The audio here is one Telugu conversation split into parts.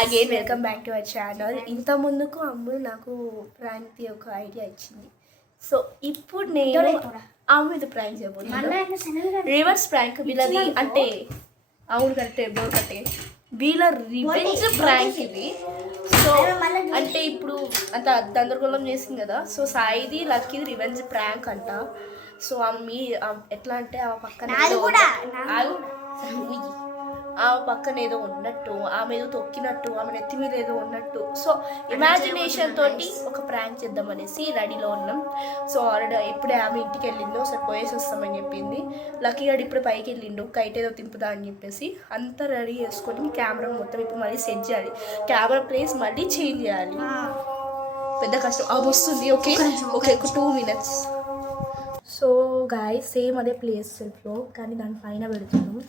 Again welcome back to our channel. ఇంత ముందుకు అమ్ములు నాకు ప్రాంక్ ఒక ఐడియా ఇచ్చింది. సో ఇప్పుడు నేను అమ్ముది ప్రాంక్ చేయబోతున్నాను. రివర్స్ ప్రాంక్ వీళ్ళది, అంటే అవును కరెక్టే, బోర్ కట్టే వీళ్ళ రివెంజ్ ప్రాంక్ ఇది. సో అంటే ఇప్పుడు అంత గందరగోళం చేసింది కదా, సో సాయిది లక్కీది రివెంజ్ ప్రాంక్ అంట. సో అమ్మి ఎట్లా అంటే ఆ పక్కన ఆ పక్కన ఏదో ఉన్నట్టు, ఆమె ఏదో తొక్కినట్టు, ఆమె నెత్తి మీద ఏదో ఉన్నట్టు. సో ఇమాజినేషన్ తోటి ఒక ప్రాంక్ చేద్దాం అనేసి రెడీలో ఉన్నాం. సో ఆల్రెడీ ఇప్పుడే ఆమె ఇంటికి వెళ్ళిందో సరే పోయేసి వస్తామని చెప్పింది. లక్కీ గారు ఇప్పుడు పైకి వెళ్ళిండు, కైట్ ఏదో తింపుదా అని చెప్పేసి అంతా రెడీ చేసుకొని కెమెరా మొత్తం ఇప్పుడు మళ్ళీ సెట్ చేయాలి. కెమెరా ప్లేస్ మళ్ళీ చేంజ్ చేయాలి, పెద్ద కష్టం. అది వస్తుంది. ఓకే ఓకే, ఒక 2 minutes. సో గాయస్ సేమ్ అదే ప్లేస్ సెల్ఫ్లో, కానీ దాని పైన పెడుతున్నాం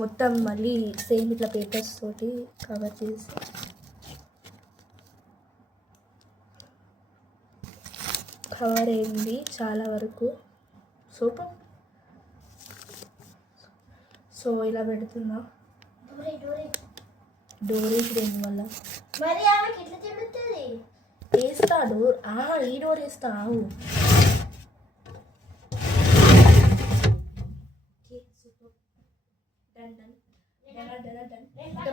మొత్తం మళ్ళీ సేమ్ ఇట్లా పేపర్స్ తోటి కవర్ చేసి కవర్ అయింది చాలా వరకు. సూపర్. సో ఇలా పెడుతున్నా. డోరేజ్ దేని వల్ల వేస్తా డోర్, ఈ డోర్ వేస్తా. ఆవు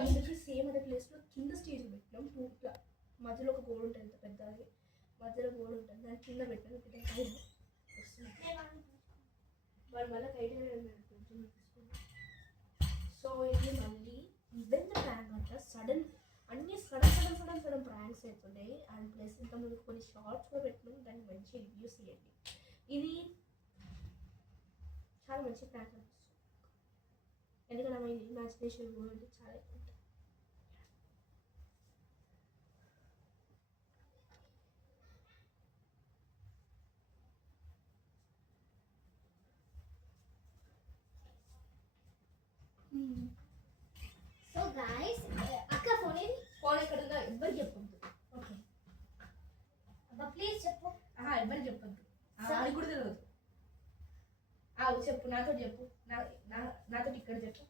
ముందుకి సేమ్ అదే ప్లేస్లో కింద స్టేజ్ పెట్టినాం. ఇట్లా మధ్యలో ఒక గోడ ఉంటుంది, పెద్దది మధ్యలో గోడ ఉంటుంది, దాని కింద పెట్టినాం. వాళ్ళు మళ్ళీ కైట్ సో ఇది మళ్ళీ ఈవెంట్ ప్రాంక్ అంట. అన్ని సడన్ ప్రాంక్స్ అవుతున్నాయి. అండ్ ప్లస్ ఇంకా ముందు కొన్ని షార్ట్స్ కూడా పెట్టినాం, దానికి మంచి రివ్యూస్ ఇవ్వండి. ఇది చాలా మంచి ప్రాంక్ అనిపిస్తుంది, ఎందుకంటే మన ఇమాజినేషన్ వరల్డ్ చాలా ఎక్కువ ఉంటుంది. సో గాయ్స్, అక్క ఫోన్ ఎక్కడ ఉందో ఎవ్వరు చెప్పొద్దు. ఓకే అబ్బా ప్లీజ్ చెప్పు. ఎవ్వరు చెప్పొద్దు, అది కూడా తెలియదు. చెప్పు, నాతో చెప్పు, నాతో ఇక్కడ చెప్పు.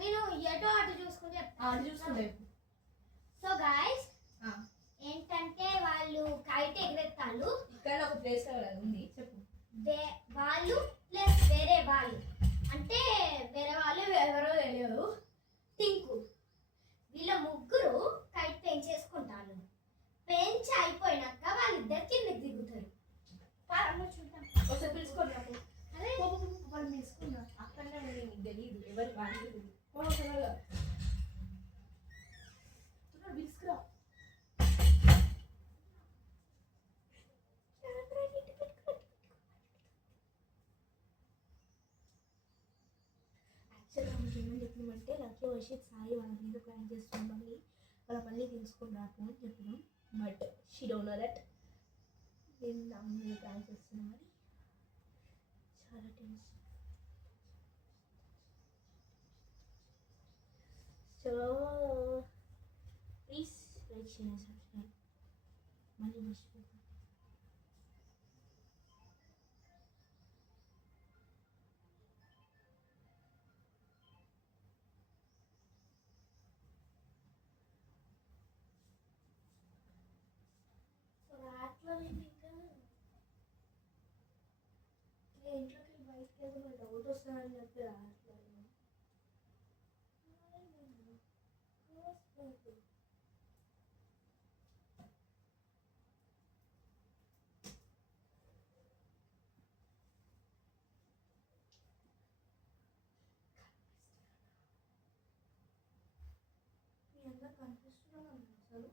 నేను ఎటో అటు చూసుకుంటే చెప్పు. సో గాయ్స్ ఏంటంటే వాళ్ళు కైట్ ఎగరెత్తాళ్ళు. ఇక్కడ ఒక ప్లేస్ ఉంది, చెప్పు. వాళ్ళు ప్లస్ వేరే వాళ్ళు, అంటే వేరే వాళ్ళు ఎవరో తెలియదు, టింకు, వీళ్ళ ముగ్గురు కైట్ పెంచేసుకుంటారు. పెంచి అయిపోయినాక వాళ్ళిద్దరు కిందకి దిగుతారు. చూద్దాం ఒకసారి పిలుచుకోండి. నాకు అదే వాళ్ళు పిలుచుకున్నారు, అక్కడనే తెలియదు ఎవరు వాళ్ళు పిలుచుకురా. ఏమని చెప్పినామంటే లక్కీ వర్షిత్ సాయి వాళ్ళ మీద ప్లాన్ చేస్తున్నాం, మళ్ళీ తెలుసుకొని రాకు అని చెప్పినాం. But she don't know that నేను నా మీద ప్లాన్ చేస్తున్నామని చాలా tension. So please like share subscribe, మళ్ళీ మర్చిపోకండి. ఇంట్లోకి బయటకి వెళ్తే డౌట్ వస్తుందని చెప్పి రావట్లేదు. మీ అందరు కనిపిస్తున్నాను అసలు.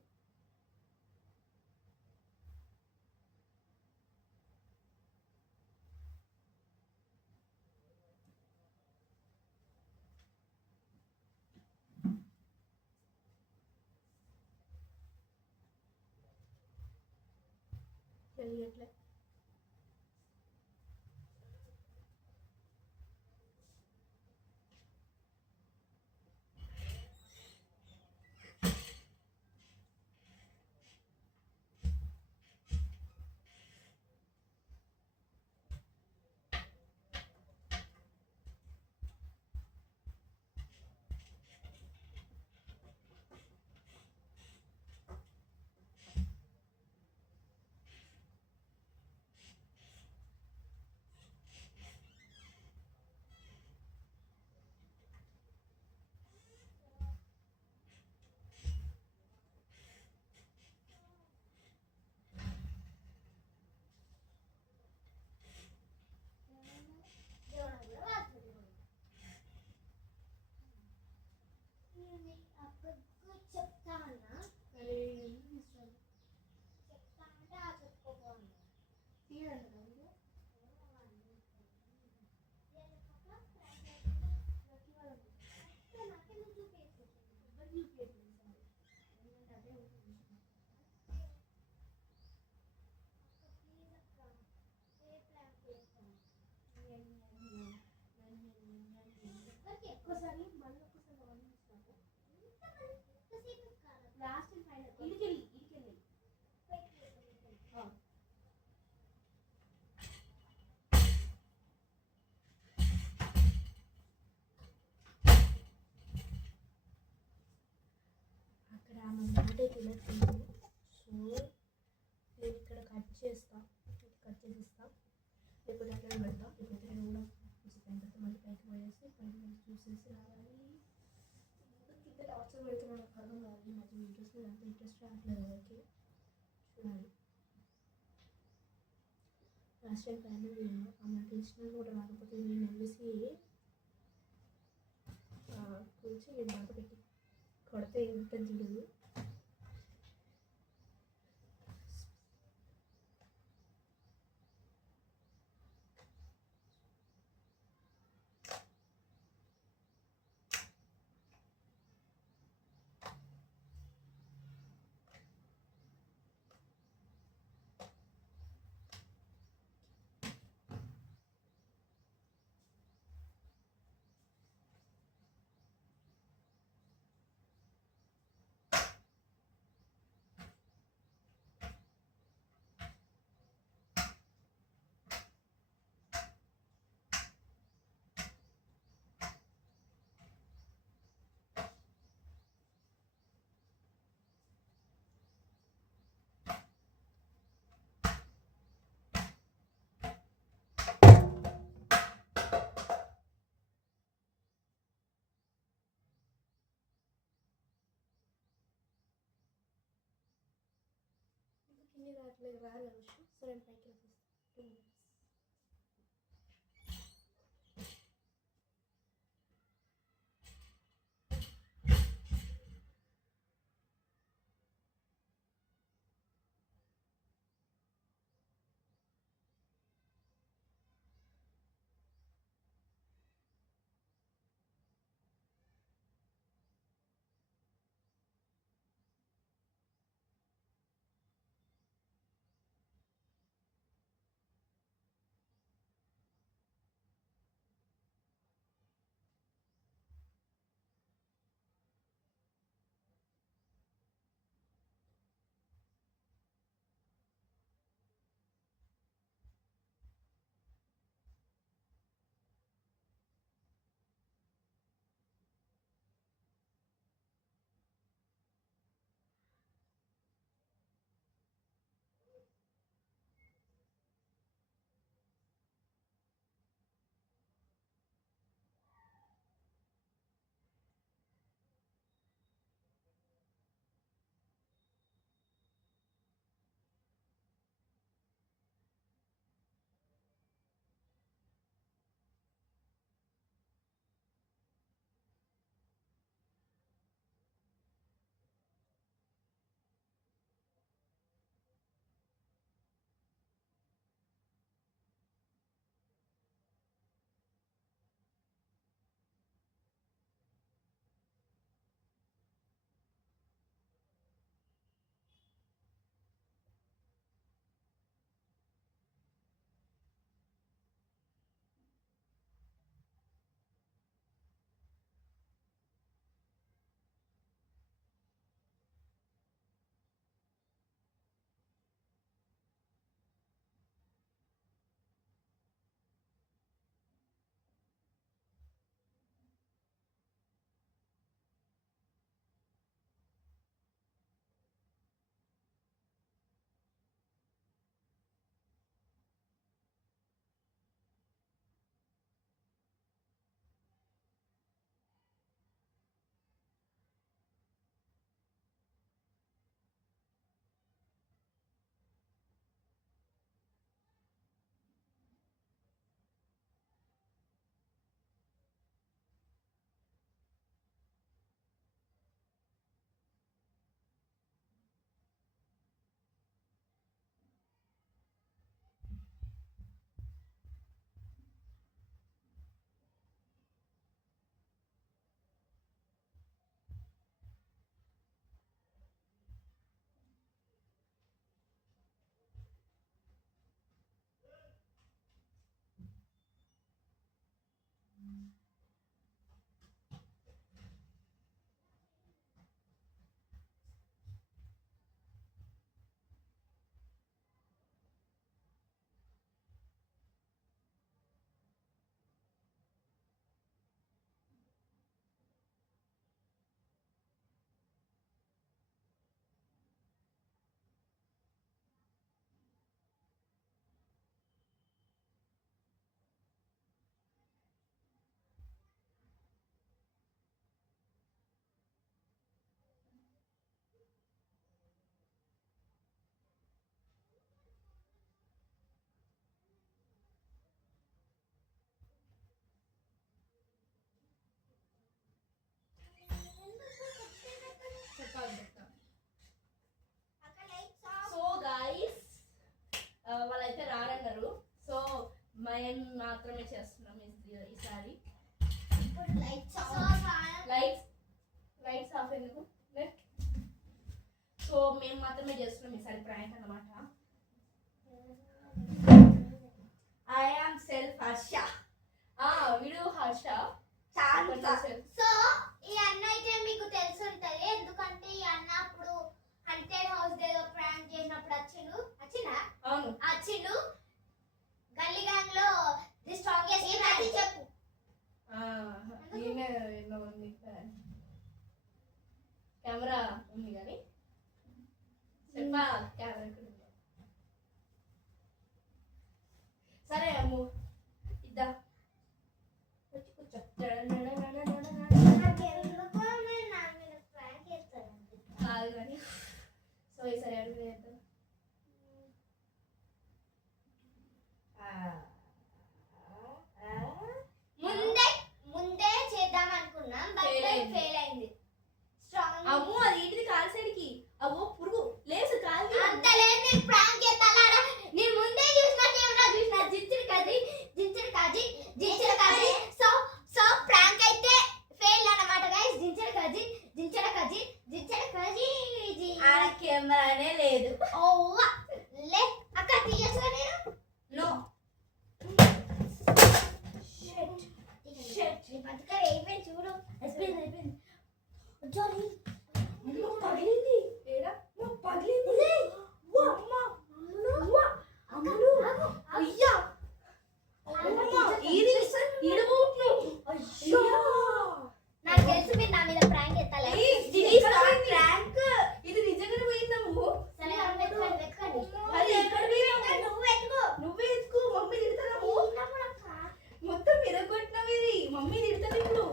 తెలియట్లే. ఇక్కడ ఆమె మాట తినట్లేదు. సో నేను ఇక్కడ కట్ చేస్తా, కట్ చేసిస్తా. లేకపోతే అట్లా పెడతా. లేకపోతే నేను కూడా కొంచెం తర్వాత మళ్ళీ పైకి పోయేసి పైన చూసేసి రావాలి. కింద టార్చర్ పెడుతున్నాను, నాకు అర్థం కాదు. ఈ మధ్య వీడియోస్ మీద అంత ఇంట్రెస్ట్ రావట్లేదు ఎవరికి. చూడాలి. లాస్ట్ టైం పైన ఆమె తెలిసిన కూడా రాకపోతే నేను వెళ్ళేసి కూర్చి నేను మాట పెట్టి కొడితే ఉంటుంది చూడదు. కింది రావట్లేదు, రాలేదు విషయం. సో నేను పైకి వచ్చేస్తాను. మాత్రమే చేస్తున్నాం ఈసారి. ఇప్పుడు లైట్స్ ఆఫ్ ఎందుకు? సో మేము మాత్రమే చేస్తున్నాం ఈసారి ప్రాంక్ అన్నమాట. I am self Harsha. వీడు హర్ష. సో ఈ అన్న అయితే మీకు తెలిసి ఉంటది, ఎందుకంటే ఈ అన్న అప్పుడు హంటెడ్ హౌస్ ఏదో ప్రాంక్ చేసినప్పుడు వచ్చిండు గల్లీ గ్యాంగ్ లో ది స్ట్రాంగెస్ట్ చెప్పు. కెమెరా ఉంది కానీ చెప్పా కెమెరా ఇక్కడ ఉంది. సరే అమ్ము ఇద్దా వచ్చి కూర్చో. కాదు కానీ సో ఈసారి ఎవరు చేద్దాం. ముందే చేద్దాం అనుకున్నాం, బట్ ఫెయిల్ అయింది. అమ్మో అది ఏంటిది కాల్ సైడ్కి? అవ్వో పురుగు లేసు కాల్. అంత లేదు, నేను ప్రాంక్ చేస్తాలాడ. నేను ముందే చూసిన జించడి కాజీ. సో ప్రాంక్ అయితే ఫెయిల్ అన్నమాట గైస్. జించడి కాజీ ఆడ కెమెరానే లేదు. ఓవ్వ లే అక్క తీయొచ్చుగా నేను. నో నీ బతుక అయిపోయింది చూడు. అయిపోయింది జాలి పగిలింది. ఏడా పగిలింది. అయ్యా నాకు తెలుసు మీరు నా మీద ప్రాంక్ చేస్తాలే. ఇది నిజంగానే పోయిందమ్ము. సరే వెతకండి. అది ఎక్కడ పోయింది? నువ్వే ఎత్తుకో. మమ్మీ తిడతాము. మొత్తం విరగొట్టినావు. ఇది మమ్మీ తిడతాను ఇప్పుడు.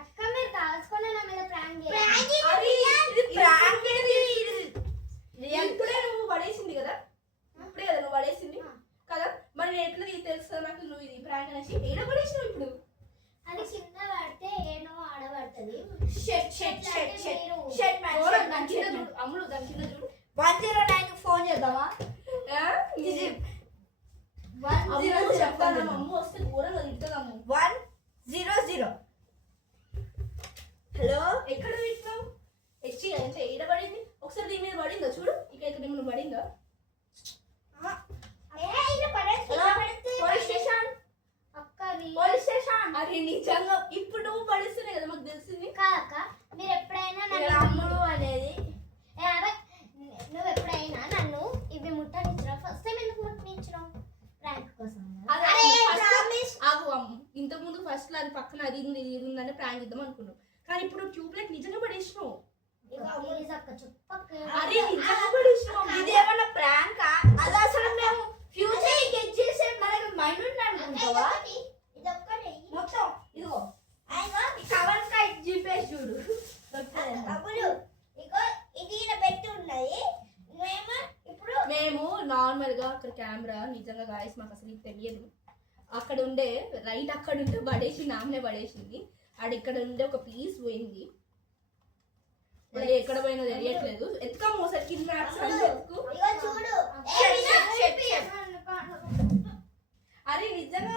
అక్క మీరు కాల్చుకొని నా మీద ప్రాంక్ ఇప్పుడే నువ్వు పడేసింది కదా, ఇప్పుడే కదా నువ్వు పడేసింది కదా, మరి నేను ఎట్లా నీకు తెలుస్తుంది నాకు నువ్వు ఇది ప్రాంక్ అనేసి ఏడ పడేసినావు ఇప్పుడు? అది కింద పడితే ఏనో ఆడబడుతుంది. అమ్ముడు దాని కింద చూడు. 109 ఫోన్ చేద్దామా? చెప్పాను అమ్ము వస్తే ఘోరంగా తింటుందమ్ము. 100. హలో, ఎక్కడ తింటున్నావు? ఎచ్చి అంటే ఏడ పడింది? ఒకసారి దీని మీద పడిందా చూడు. ఇక్కడ ఏమైనా పడిందా? Police station. పోలీస్ స్టేషన్ అరే నిజంగా ఇప్పుడు నువ్వు పడిస్తున్నాయి కదా మాకు తెలిసింది. కాదక్క, మీరు ఎప్పుడైనా నన్ను అమ్ముడు అనేది నువ్వు ఎప్పుడైనా నన్ను ఇవి ముట్టనిచ్చినావు? ఫస్ట్ టైం ఎందుకు ముట్టనిచ్చినావు? ప్రాంక్ కోసం. ఇంతకు ముందు ఫస్ట్ లో అది పక్కన అది ఇది ఉందని ప్రాంక్ ఇద్దాం అనుకున్నాం, కానీ ఇప్పుడు ట్యూబ్ లైట్ నిజంగా పడేసినావు. అరే నిజంగా పడేసినావు. ఇదేమన్నా ప్రాంక్? అది అసలు మేము ఫ్యూచర్ గెట్ చేసే మనకి మైండ్ ఉంది అనుకుంటావా? మొత్తం ఇదిగో ఈ కవర్ స్కై జీపేస్ చూడు. మేము నార్మల్ గా అక్కడ కెమెరా నిజంగా గాయస్ మాకు అసలు ఇది తెలియదు. అక్కడ ఉండే రైట్ అక్కడ ఉంటే పడేసింది, ఆమెనే పడేసింది. ఆడ ఇక్కడ ఉండే ఒక పీస్ పోయింది, మళ్ళీ ఎక్కడ పోయినా తెలియట్లేదు. ఎత్తుకమ్మ ఒకసారి కింద ఎత్తుకు. అరే నిజంగా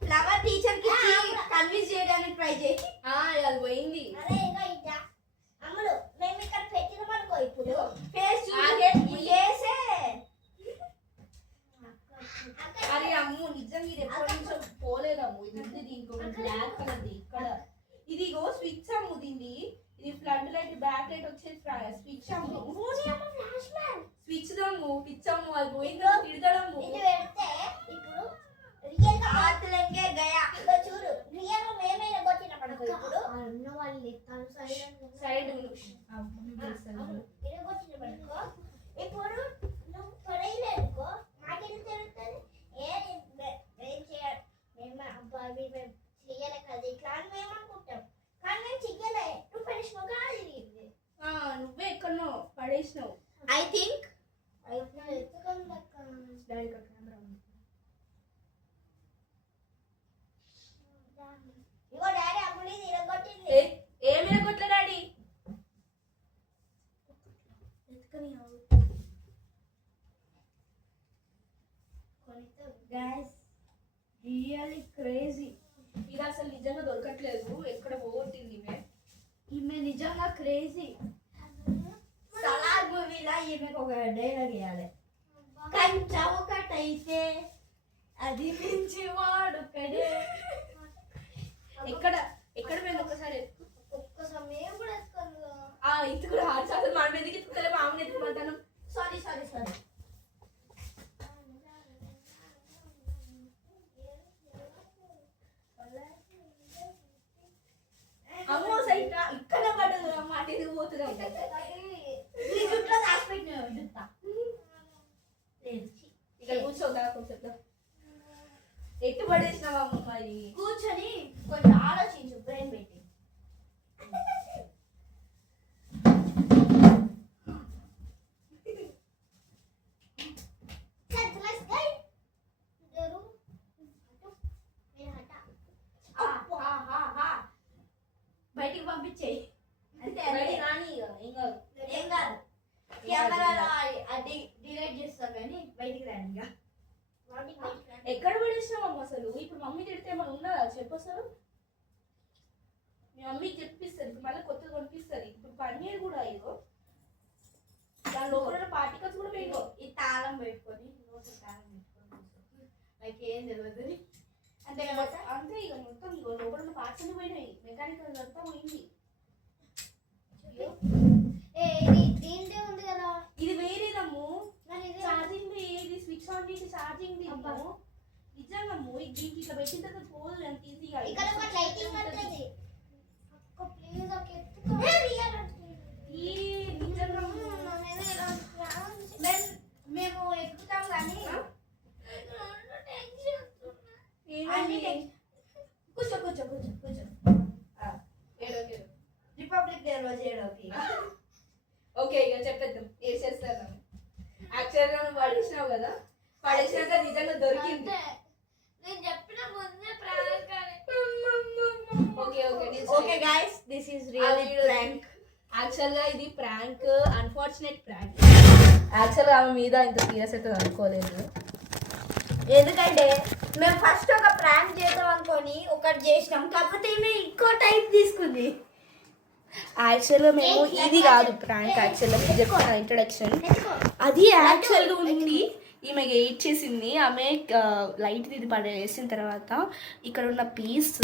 ఫ్లవర్ టీచర్ కి కన్విన్స్ చేయడానికి ట్రై చేయి. అది పోయింది. ఫేస్ అరే అమ్ము నిజంగా ఇది ఎప్పటి నుంచో పోలేదమ్ము. ఇది ఉంది దీనికి ఒక బ్లాక్ కలర్ది ఇక్కడ. ఇది ఇగో స్విచ్ అమ్ము దీన్ని. ఇది ఫ్రంట్ లైట్ బ్యాక్ లైట్ వచ్చేది స్విచ్ అమ్ము. స్విచ్ దమ్ము పిచ్ అమ్ము. అది పోయిందో తిడతాడమ్ము. సైడ్ ఇప్పుడు నువ్వు పడేయలేదుకో నాకేం జరుగుతుంది? అబ్బాయి మేము చెయ్యాలి కదా ఇట్లా అని మేము అనుకుంటాం, కానీ మేము చెయ్యలే. నువ్వు పడేసినావు కాదు, నువ్వే ఎక్కడో పడేసినావు. ఐ థింక్ ఇగో డాడీ అప్పుడు తిరగొట్టింది. ఏమైనా కొట్ల డాడీ క్రేజీ. సలార్ మూవీలో ఈమెకు ఒక డైలాగ్ వేయాలి. కంచ ఒకటైతే అది మించి వాడుకడే. ఎక్కడ ఎక్కడ మేము ఒకసారి ఒక్కసారి మేము కూడా ఎత్తుకోను కదా. ఇది కూడా హార్ట్ అసలు మనం ఎందుకు ఎత్తుకోలే మామూలు ఎత్తుకుంటాను. సారీ అమ్మో సైట్ ఇక్కడ పడదు అమ్మ, అటు ఇది పోతుంది ఈ జుట్లో దాచిపెట్టిన జుట్ట లేదు. ఇక్కడ కూర్చోదా కొంచెం ఎట్టు పడేసినావమ్మ మరి. కూర్చొని కొంచెం ఆలోచించు, బ్రెయిన్ పెట్టి. బయటికి పంపించేయి అంతే. బయటికి రాని ఇక, ఏం కాదు, కెమెరాలో అది డిలీట్ చేస్తాం కానీ బయటికి రాని ఇక. ఎక్కడ పడేసినావమ్మ అసలు. ఇప్పుడు మమ్మీ తిడితే ఏమైనా ఉన్నదా చెప్పు అసలు. మీ మమ్మీకి చెప్పిస్తుంది, ఇప్పుడు మళ్ళీ కొత్తగా కొనిపిస్తుంది. ఇప్పుడు పన్నీర్ కూడా ఇగో దాని లోపల పార్టికల్స్ కూడా వేయగో. ఈ తాళం పెట్టుకొని రోజు తాళం పెట్టుకొని నాకేం తెలియదు అంతే కదా. అంతే ఇక మొత్తం ఇగో లోపల ఉన్న పార్ట్స్ అన్ని పోయినాయి, మెకానికల్ అంతా పోయింది. దీంట్లో ఉంది కదా. ఇది వేరేదమ్ము, మరి ఇది ఛార్జింగ్ ఏది స్విచ్ ఆన్ చేసి ఛార్జింగ్ నిజంగాము. దీనికి ఇట్లా పెట్టిన తర్వాత పోదు అంత ఈజీగా. ఇక్కడ ఒక లైటింగ్ ఉంటుంది. అక్క ప్లీజ్ ఒక ఎత్తుకో. ఈ నిజంగా మేము ఎక్కుతాం కానీ కూర్చో కూర్చో కూర్చో కూర్చో. రిపబ్లిక్ డే రోజు ఏడోకి. ఓకే ఇక చెప్పేద్దాం ఏం చేస్తాను. యాక్చువల్గా నువ్వు పడేసినావు కదా, పడేసినాక నిజంగా దొరికింది. నేను చెప్పిన ముందే ప్రాంక్ అని. Okay okay guys, this is really prank. యాక్చువల్గా ఇది ప్రాంక్, అన్ఫార్చునేట్ ప్రాంక్. యాక్చువల్గా ఆమె మీద ఇంత సీరియస్ అయితే అనుకోలేదు. ఎందుకంటే మేము ఫస్ట్ ఒక ప్రాంక్ చేద్దాం అనుకొని ఒకటి చేసినాం, కాకపోతే ఈమె ఇంకో టైప్ తీసుకుంది. యాక్చువల్గా మేము ఇది కాదు ప్రాంక్. యాక్చువల్గా చెప్తాను ఇంట్రడక్షన్. అది యాక్చువల్గా ఉంది, ఈమె ఎయిట్ చేసింది. ఆమె లైట్ ఇది పడేసిన తర్వాత ఇక్కడ ఉన్న పీస్,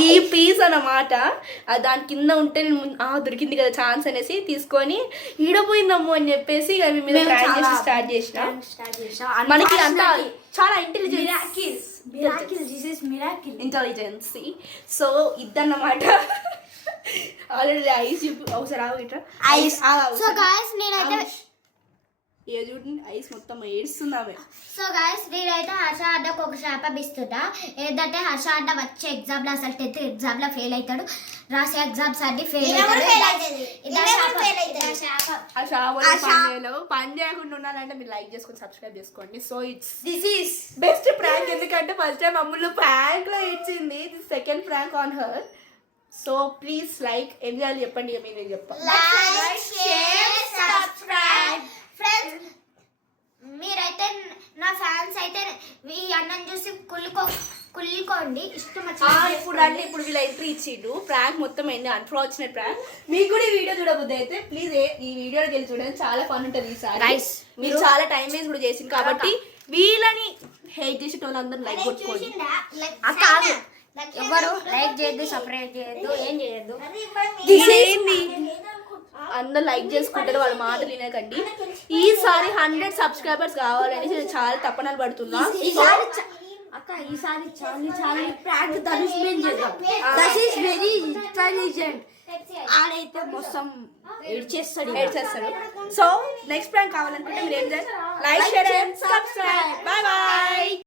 ఈ పీస్ అన్నమాట దాని కింద ఉంటే దొరికింది కదా ఛాన్స్ అనేసి తీసుకొని ఈడపోయిందమ్ము అని చెప్పేసి ఇక మీ మీద ప్రాంక్ చేసి స్టార్ట్ చేసిన. మనకి అంతా చాలా ఇంటెలిజెన్సీ. సో ఇదన్నమాట. ఆల్రెడీ ఐస్ ఒకసారి ఆగు ఇట్లా ఐస్. సో గాయ్స్ నేనైతే ఏ చూడండి ఐస్ మొత్తం ఏడుస్తుంది ఆమె. సో గాయ్స్ నేనైతే హర్ష అడ్డకు ఒక శాపం ఇస్తున్నా. ఏంటంటే హర్ష అడ్డ వచ్చే ఎగ్జామ్లో అసలు 10th ఎగ్జామ్లో ఫెయిల్ అవుతాడు, రాసే ఎగ్జామ్స్ అన్ని ఫెయిల్ అవుతాడు. ఆ షాపులో పని చేయకుండా ఉన్నారంటే మీరు లైక్ చేసుకొని సబ్స్క్రైబ్ చేసుకోండి. So this is best prank, ఎందుకంటే ఫస్ట్ టైం అమ్ములు ప్రాంక్ లో ఇచ్చింది. This second prank on her. So please like ఏం చేయాలి చెప్పండి, ఇక మీరు చెప్పండి. Like share subscribe. ఫ్రెండ్స్ మీరైతే నా ఫ్యాన్స్ అయితే ఈ అన్నం చూసి కుళ్ళుకోండి. ఇష్టం ఇప్పుడు రండి, ఇప్పుడు వీళ్ళ ఎంట్రీ ఇచ్చిండు. ప్రాంక్ మొత్తం అయింది, అన్ఫార్చునేట్ ప్రాంక్. మీకు కూడా ఈ వీడియో చూడబోద్ది అయితే ప్లీజ్ ఈ వీడియోకి వెళ్ళి చూడండి, చాలా ఫన్ ఉంటుంది. ఈసారి మీరు చాలా టైం వేస్ట్ కూడా చేసింది కాబట్టి వీళ్ళని హేట్ చేసే వాళ్ళందరూ లైక్ కొట్టుకోండి. కాదు ఎవరు లైక్ చేయొద్దు, సబ్స్క్రైబ్ చేయొద్దు, ఏం చేయొద్దు. అందరూ లైక్ చేసుకుంటారు, వాళ్ళ మాటలు వినకండి. ఈసారి 100 సబ్స్క్రైబర్స్ కావాలని నేను చాలా తప్పనలు పడుతున్నా. అక్క ఈసారి చాలా ప్రాంక్ ధనుష్ మేము చేద్దాం. That is very intelligent. ఆడైతే మొత్తం ఏడ్చేస్తాడు. సో నెక్స్ట్ ప్రాంక్ కావాలనుకుంటే మీరు ఏం చేయాలి, like share and subscribe. Bye bye.